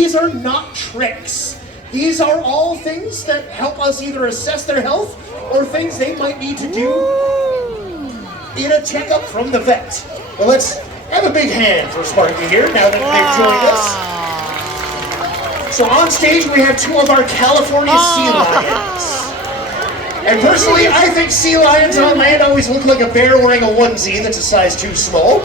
These are not tricks. These are all things that help us either assess their health or things they might need to do in a checkup from the vet. Well, let's have a big hand for Sparky here now that they've joined us. So on stage we have two of our California sea lions. And personally, I think sea lions on land always look like a bear wearing a onesie that's a size too small.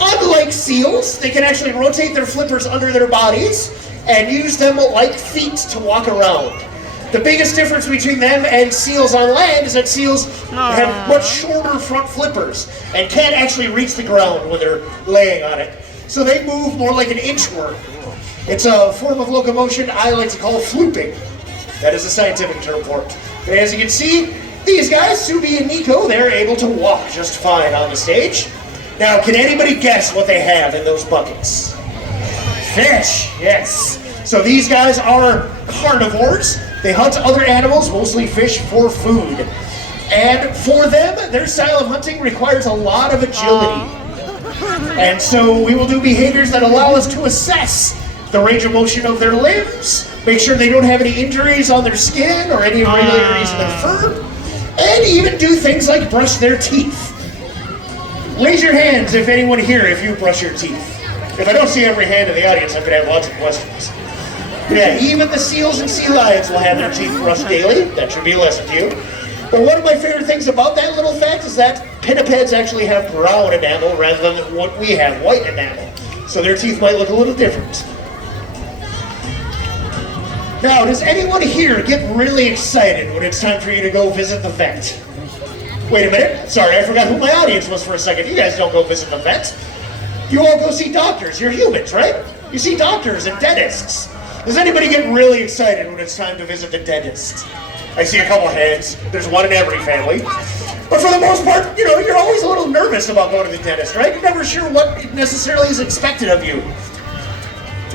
Unlike seals, they can actually rotate their flippers under their bodies and use them like feet to walk around. The biggest difference between them and seals on land is that seals have much shorter front flippers and can't actually reach the ground when they're laying on it. So they move more like an inchworm. It's a form of locomotion I like to call flooping. That is a scientific term for it. But as you can see, these guys, Subi and Nico, they're able to walk just fine on the stage. Now, can anybody guess what they have in those buckets? Fish, yes. So these guys are carnivores. They hunt other animals, mostly fish, for food. And for them, their style of hunting requires a lot of agility. And so we will do behaviors that allow us to assess the range of motion of their limbs, make sure they don't have any injuries on their skin or any irregularities in their fur, and even do things like brush their teeth. Raise your hands if anyone here, if you brush your teeth. If I don't see every hand in the audience, I'm going to have lots of questions. Yeah, even the seals and sea lions will have their teeth brushed daily. That should be a lesson to you. But one of my favorite things about that little fact is that pinnipeds actually have brown enamel rather than what we have, white enamel. So their teeth might look a little different. Now, does anyone here get really excited when it's time for you to go visit the vet? Wait a minute. Sorry, I forgot who my audience was for a second. You guys don't go visit the vet. You all go see doctors. You're humans, right? You see doctors and dentists. Does anybody get really excited when it's time to visit the dentist? I see a couple hands. There's one in every family. But for the most part, you're always a little nervous about going to the dentist, right? You're never sure what necessarily is expected of you.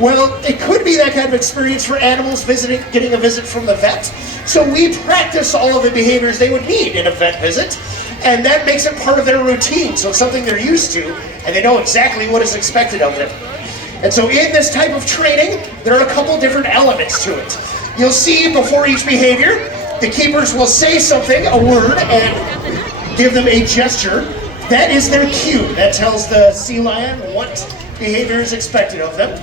Well, it could be that kind of experience for animals getting a visit from the vet. So we practice all of the behaviors they would need in a vet visit, and that makes it part of their routine. So it's something they're used to, and they know exactly what is expected of them. And so in this type of training, there are a couple different elements to it. You'll see before each behavior, the keepers will say something, a word, and give them a gesture. That is their cue. That tells the sea lion what behavior is expected of them.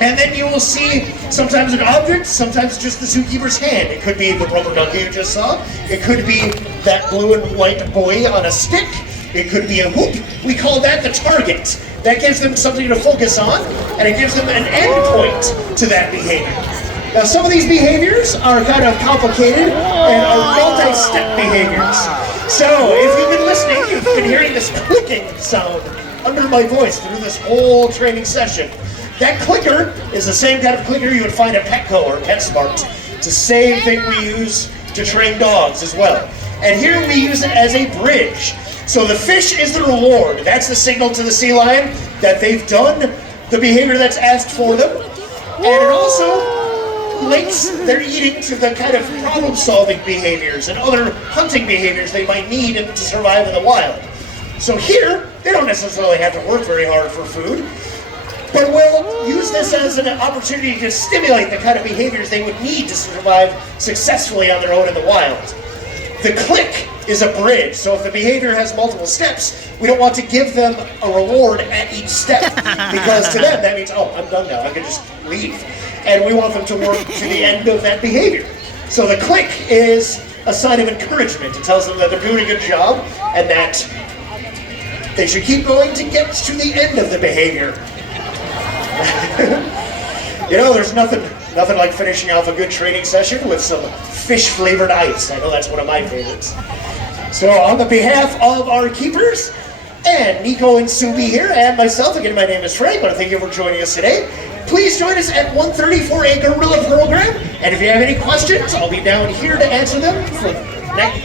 And then you will see sometimes an object, sometimes just the zookeeper's hand. It could be the rubber ducky you just saw. It could be that blue and white buoy on a stick. It could be a hoop. We call that the target. That gives them something to focus on, and it gives them an end point to that behavior. Now, some of these behaviors are kind of complicated and are multi-step behaviors. So, if you've been listening, you've been hearing this clicking sound under my voice through this whole training session. That clicker is the same kind of clicker you would find at Petco or PetSmart. It's the same thing we use to train dogs as well. And here we use it as a bridge. So the fish is the reward. That's the signal to the sea lion that they've done the behavior that's asked for them. And it also links their eating to the kind of problem-solving behaviors and other hunting behaviors they might need to survive in the wild. So here, they don't necessarily have to work very hard for food, but we'll use this as an opportunity to stimulate the kind of behaviors they would need to survive successfully on their own in the wild. The click is a bridge, so if the behavior has multiple steps, we don't want to give them a reward at each step, because to them that means, oh, I'm done now, I can just leave. And we want them to work to the end of that behavior. So the click is a sign of encouragement. It tells them that they're doing a good job and that they should keep going to get to the end of the behavior. There's nothing like finishing off a good training session with some fish-flavored ice. I know that's one of my favorites. So on the behalf of our keepers, and Nico and Subi here, and myself, again, my name is Frank, I want to thank you for joining us today. Please join us at 1:30 for a gorilla program, and if you have any questions, I'll be down here to answer them for the next.